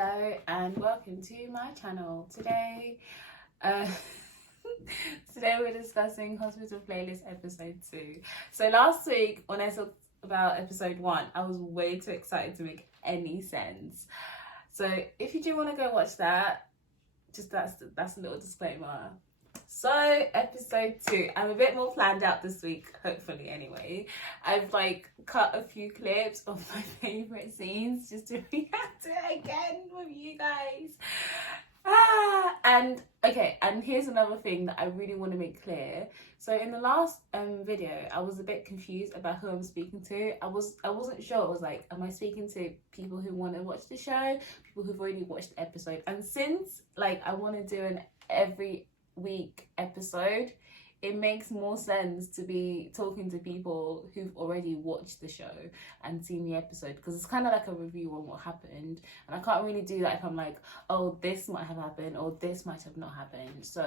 Hello and welcome to my channel. Today we're discussing Hospital Playlist episode 2. So last week when I talked about episode 1, I was way too excited to make any sense. So if you do want to go watch that, just that's a little disclaimer. So episode 2, I'm a bit more planned out this week, hopefully anyway. I've cut a few clips of my favourite scenes just to react to it again with you guys. And here's another thing that I really want to make clear. So in the last video, I was a bit confused about who I'm speaking to. I wasn't sure. I was like, am I speaking to people who want to watch the show, people who've already watched the episode? And since I want to do an every week episode, it makes more sense to be talking to people who've already watched the show and seen the episode, because it's kind of like a review on what happened, and I can't really do that if I'm like, oh, this might have happened or this might have not happened. So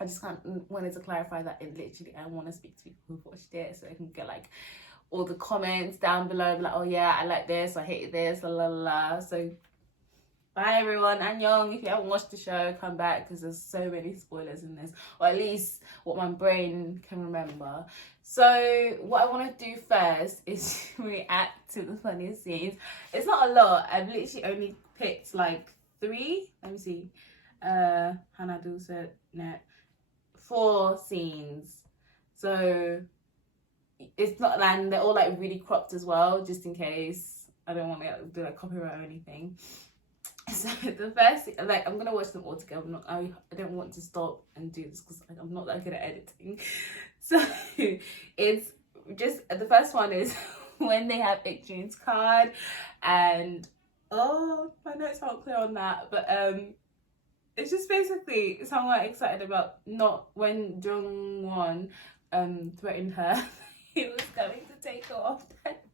I just wanted to clarify that I want to speak to people who've watched it, so I can get all the comments down below, oh yeah, I like this, I hated this, la la la. So bye everyone, annyeong. If you haven't watched the show, come back, because there's so many spoilers in this, or at least what my brain can remember. So what I want to do first is react to the funniest scenes. It's not a lot. I've literally only picked 3. Let me see. Hanadu said net 4 scenes. So it's not, and they're all really cropped as well, just in case I don't want to do copyright or anything. So the first, I'm gonna watch them all together. I don't want to stop and do this because I'm not that good at editing. So it's just, the first one is when they have Ikjun's card, and my notes aren't clear on that, but it's just basically someone excited about not when Jungwon threatened her. He was going to take her off that.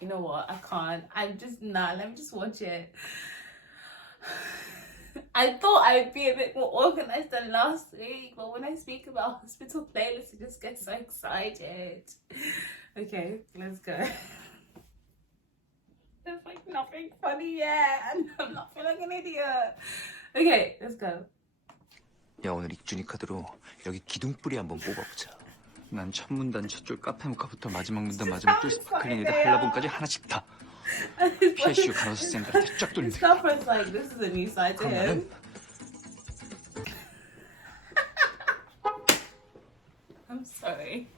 You know what? I can't. Let me just watch it. I thought I'd be a bit more organized than last week, but when I speak about Hospital Playlist, I just get so excited. Okay, let's go. There's nothing funny yet, and I'm not feeling an idiot. Okay, let's go. 야, 오늘 익준이 카드로 여기 기둥뿌리 한번 뽑아보자. 난 첫 문단 첫 줄 카페 모카부터 마지막 문단 마지막 줄 스파클링에다 한라봉까지 하나씩 다 PSU 간호사 쌤들한테 쫙 돌린다. This is a new side to him. I'm sorry.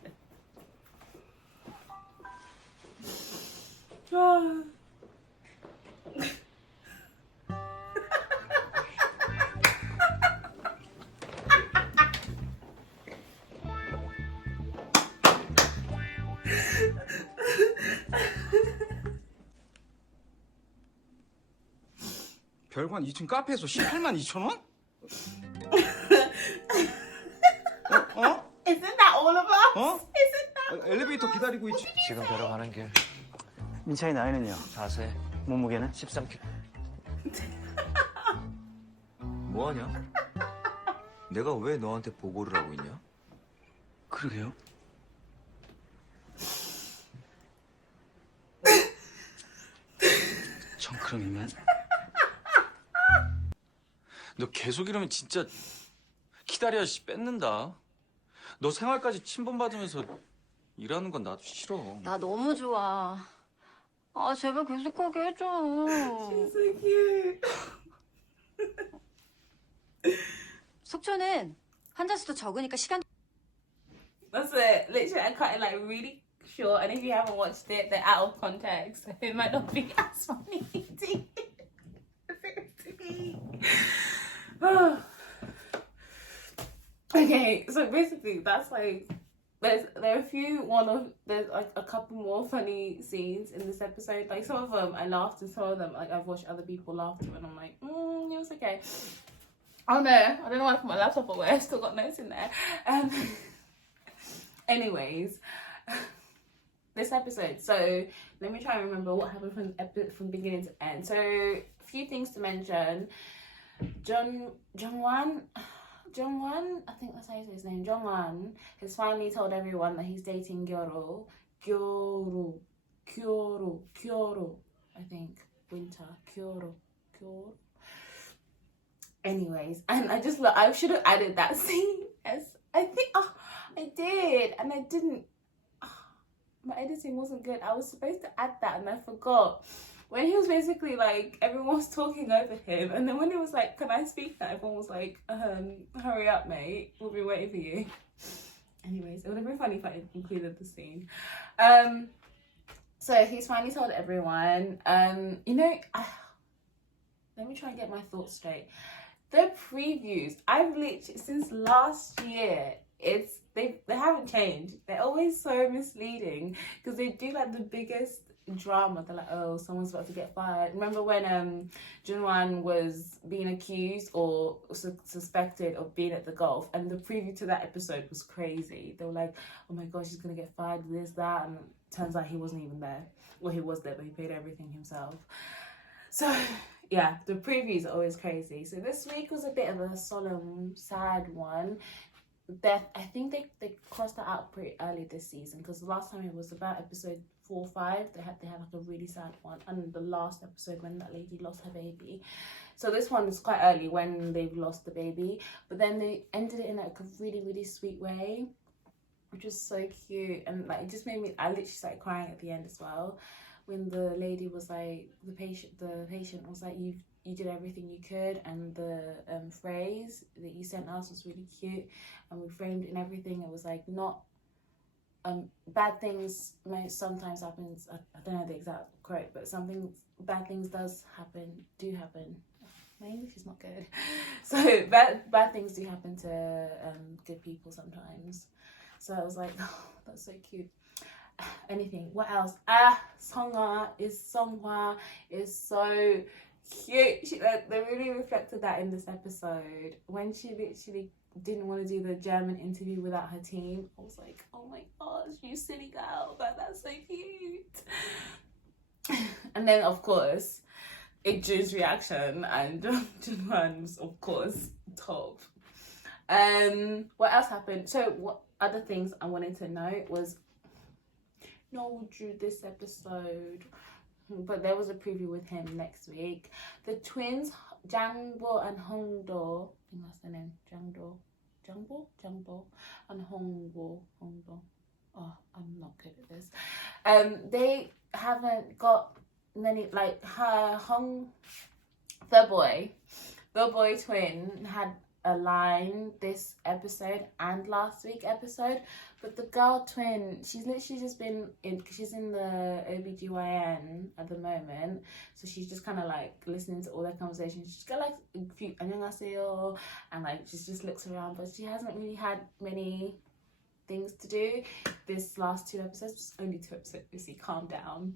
별관 2층 카페에서 18만 2천 원? Isn't that all of us? 어? Isn't that? 엘리베이터 기다리고 있지. 지금 뵈러 가는 길. 민찬이 나이는요? 4세. 몸무게는 13kg. 뭐하냐? 내가 왜 너한테 보고를 하고 있냐? 그러게요. 전 그럼 이만. 너 계속 이러면 진짜 키다리 아저씨 뺏는다. 너 생활까지 침범받으면서 일하는 건 나도 싫어. 나 너무 좋아. 아, 제발 계속하게 해줘. She's so cute. 속초는 환자 수도 적으니까 시간. That's it. Literally, I cut it really short, and if you haven't watched it, they're out of context, so it might not be as funny to me. Okay, so basically that's there are there's a couple more funny scenes in this episode. Some of them I laughed, and some of them I've watched other people laugh to, and I'm like, it was okay. Oh no, I don't know why I put my laptop away. I still got notes in there. Anyways, this episode. So let me try and remember what happened from beginning to end. So a few things to mention. Jungwon, I think that's how you say his name. Jungwon has finally told everyone that he's dating Gyoru. Kyoto, I think, winter, Kyoto. Anyways, and I should have added that scene as, I think, I did, and I didn't. My editing wasn't good. I was supposed to add that and I forgot. When he was basically like, everyone was talking over him, and then when he was like, can I speak now? Everyone was like, hurry up, mate. We'll be waiting for you. Anyways, it would have been funny if I included the scene. So he's finally told everyone. You know, let me try and get my thoughts straight. The previews, I've literally, since last year, they haven't changed. They're always so misleading because they do like the biggest drama. They're like, oh, someone's about to get fired. Remember when Junwan was being accused or suspected of being at the golf, and the preview to that episode was crazy. They were like, oh my gosh, he's gonna get fired, this, that, and turns out he wasn't even there. Well, he was there, but he paid everything himself. So yeah, the previews are always crazy. So this week was a bit of a solemn, sad one. I think they crossed that out pretty early this season, because the last time it was about episode 4 or 5, they had like a really sad one, and the last episode when that lady lost her baby. So this one is quite early when they've lost the baby, but then they ended it in like a really, really sweet way, which was so cute, and like it just made me, I literally started crying at the end as well, when the lady was like, the patient was like, you did everything you could, and the phrase that you sent us was really cute, and we framed it and everything. It was like, not bad things may sometimes happen. I don't know the exact quote, but bad things do happen. My English is not good. So bad things do happen to good people sometimes. So I was like, oh, that's so cute. Anything, what else? Songhwa is so cute. They really reflected that in this episode when she literally didn't want to do the German interview without her team. I was like, oh my gosh, you silly girl, but that's so cute. And then of course Jun's reaction, and Junwan's of course top. What else happened? So what other things I wanted to note was, no Ju this episode, but there was a preview with him next week. The twins, Jangbo and Hongdo, I think that's the name, Jangbo and Hongbo. Oh, I'm not good at this. They haven't got many, like the boy twin had a line this episode and last week episode, but the girl twin, she's literally just been she's in the OBGYN at the moment, so she's just kind of like listening to all their conversations. She's got like a few annyeonghaseyo, and like she just looks around, but she hasn't really had many things to do this last 2 episodes. Just only 2 episodes, you see, calm down.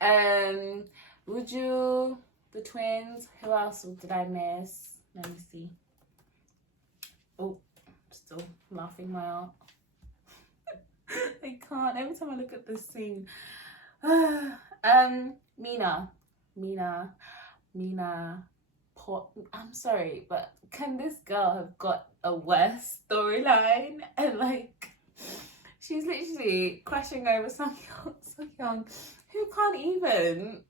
Uju, the twins, who else did I miss? Let me see. Oh, still laughing my heart. I can't. Every time I look at this scene. Mina. I'm sorry, but can this girl have got a worse storyline? And like, she's literally crashing over Sungyeong, who can't even.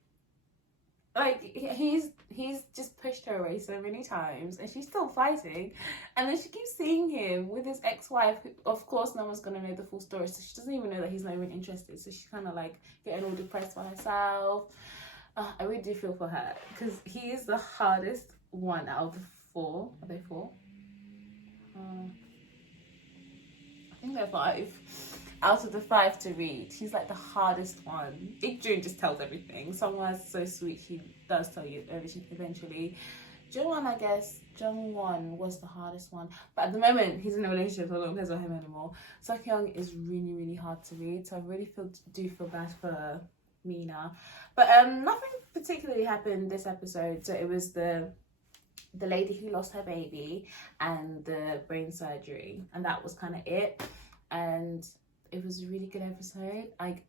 Like, he's just pushed her away so many times, and she's still fighting, and then she keeps seeing him with his ex-wife, who, of course no one's gonna know the full story, so she doesn't even know that he's not even interested, so she's kind of like getting all depressed by herself. I really do feel for her, because he is the hardest one out of the 4. Are they 4? I think they're 5. Out of the 5 to read, he's like the hardest one. Jun just tells everything. Songwha's so sweet, she does tell you everything eventually. Jungwon, I guess, Jungwon was the hardest one. But at the moment, he's in a relationship, so I don't care about him anymore. Seokyeong is really, really hard to read, so I really do feel bad for Mina. But nothing particularly happened this episode. So it was the lady who lost her baby and the brain surgery, and that was kind of it. And it was a really good episode. Like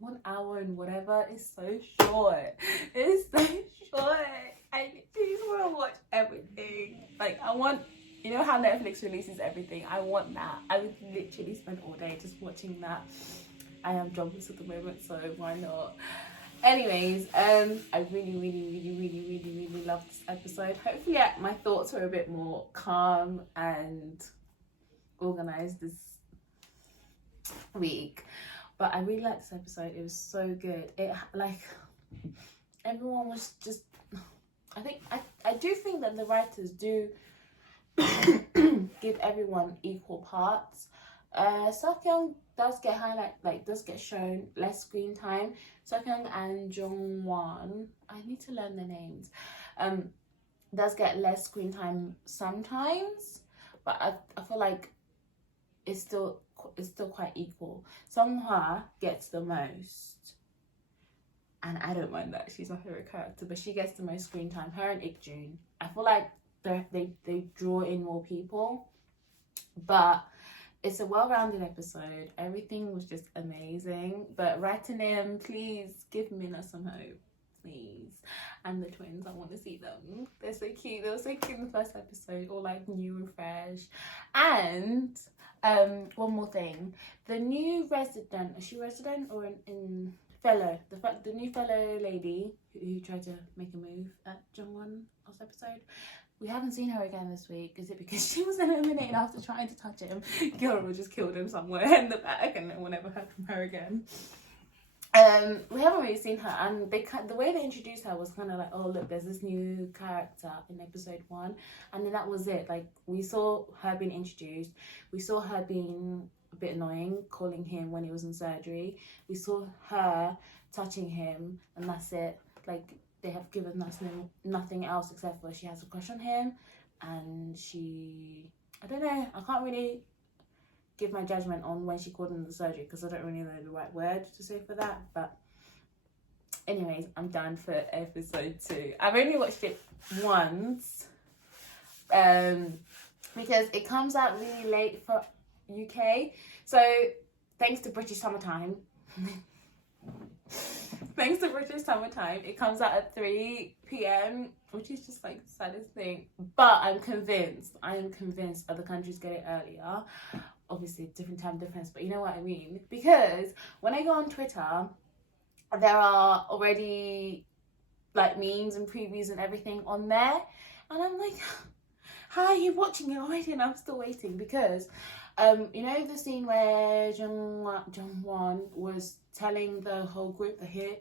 1 hour and whatever is so short. It's so short. I literally want to watch everything. Like, I want, you know how Netflix releases everything? I want that. I would literally spend all day just watching that. I am jobless at the moment, so why not? Anyways, I really loved this episode. Hopefully my thoughts were a bit more calm and organized this week. But I really liked this episode. It was so good. It, like, everyone was just, I do think that the writers do give everyone equal parts. Seokyeong does get shown less screen time. Seokyeong and Jongwon, I need to learn their names, does get less screen time sometimes, but I feel like it's still quite equal. Songhwa gets the most, and I don't mind that, she's my favorite character, but she gets the most screen time. Her and Ikjun, I feel like they draw in more people, but it's a well-rounded episode. Everything was just amazing. But writernim, please give Minna some hope, please. And the twins, I want to see them. They're so cute. They were so cute in the first episode, all like new and fresh. And one more thing, the new resident, is she resident or in fellow? The new fellow lady who tried to make a move at Jongwon last episode. We haven't seen her again this week. Is it because she was eliminated after trying to touch him? Gilroy just killed him somewhere in the back, and no one ever heard from her again. We haven't really seen her, and the way they introduced her was kind of like, oh look, there's this new character in episode 1, and then that was it. Like, we saw her being introduced, we saw her being a bit annoying, calling him when he was in surgery, we saw her touching him, and that's it. Like, they have given us nothing else except for she has a crush on him, and I don't know, I can't really give my judgment on when she called him the surgery because I don't really know the right word to say for that. But anyways, I'm done for episode 2. I've only watched it once because it comes out really late for UK, so thanks to British summertime it comes out at 3 p.m, which is just like the saddest thing. But I am convinced other countries get it earlier. Obviously different time difference, but you know what I mean, because when I go on Twitter, there are already like memes and previews and everything on there, and I'm like, how are you watching it already? And I'm still waiting because you know the scene where Jongwon was telling the whole group that he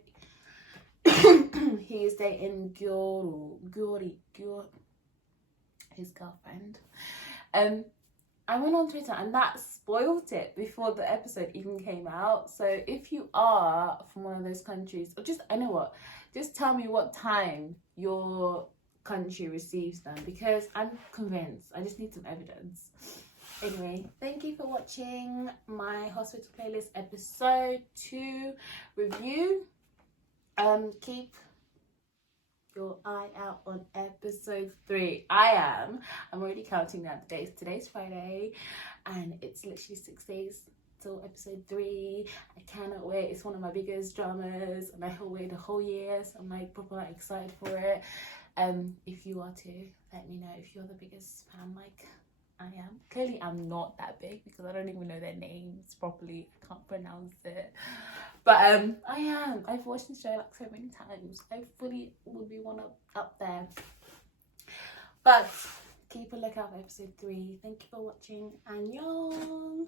is dating Gyori, his girlfriend. I went on Twitter and that spoiled it before the episode even came out. So if you are from one of those countries, or just, I know what, just tell me what time your country receives them, because I'm convinced. I just need some evidence. Anyway, thank you for watching my hospital playlist episode 2 review. Keep your eye out on episode 3. I'm already counting down the days. Today's Friday and it's literally 6 days till episode 3. I cannot wait. It's one of my biggest dramas and I will wait the whole year, so I'm like proper excited for it. If you are too, let me know if you're the biggest fan like I am. Clearly I'm not that big because I don't even know their names properly. I can't pronounce it. But I am. I've watched the show like so many times. I fully would be one up there. But keep a lookout for episode 3. Thank you for watching. Annyeong.